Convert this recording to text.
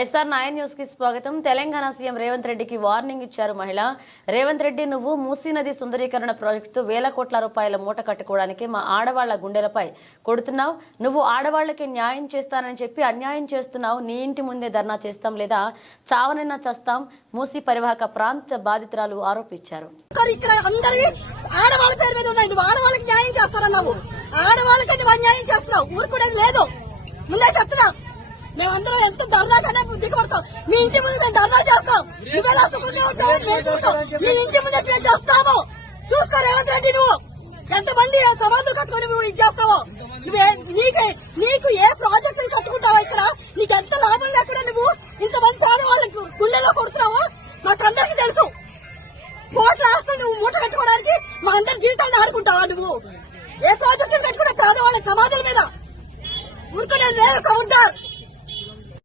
ISR9 news కి స్వాగతం. Telangana CM Revanth రెడ్డికి వార్నింగ్ ఇచ్చారు మహిళ. రేవంత్ రెడ్డి, నువ్వు మూసీ నది సుందరీకరణ ప్రాజెక్టుతో వేల కోట్ల రూపాయల మూట కట్టుకోవడానికి మా ఆడవాళ్ల గుండెలపై కొడుతున్నావు. నువ్వు ఆడవాళ్లకి న్యాయం చేస్తానని చెప్పి అన్యాయం చేస్తున్నావు. నీ ఇంటి ముందే ధర్నా చేస్తాం లేదా చావనైనా చస్తాం, మూసీ పరివాహక ప్రాంత బాధితురాలు ఆరోపించారు. ఆడవాళ్ళ పేరు మీద ఉన్నాయి, నువ్వు ఆడవాళ్ళకి న్యాయం చేస్తారన్నావు, ఆడవాళ్ళకి నువ్వు అన్యాయం చేస్తున్నావు. ఊరుకునేది లేదు, ముందే చెప్తున్నా. మేమందరం ఎంత ధర్నా కన్నా దిగబడతాం. మీ ఇంటి ముందు మేము ధర్నా చేస్తాం. నువ్వెలా సుఖంగా ఉంటావు మేము చూస్తాం. మీ ఇంటి ముందే మేము చేస్తాము. చూసుకో రేవంత్ రెడ్డి, నువ్వు ఎంతమంది సమాధులు కట్టుకుని నువ్వు ఇది చేస్తావో. నీకు ఏ ప్రాజెక్టులు కట్టుకుంటావో, ఇక్కడ నీకు ఎంత లాభం లేకుండా నువ్వు ఇంతమంది పేదవాళ్ళకి గుండెల్లో కొడుతున్నావో మాకందరికి తెలుసు. కోట్ల ఆస్తులు నువ్వు మూట కట్టుకోవడానికి మా అందరి జీవితాన్ని ఆడుకుంటావా? నువ్వు ఏ ప్రాజెక్టులు కట్టుకున్నా పేదవాళ్ళకి సమాధుల మీద ఊరుకునేది లేదు. కౌంటర్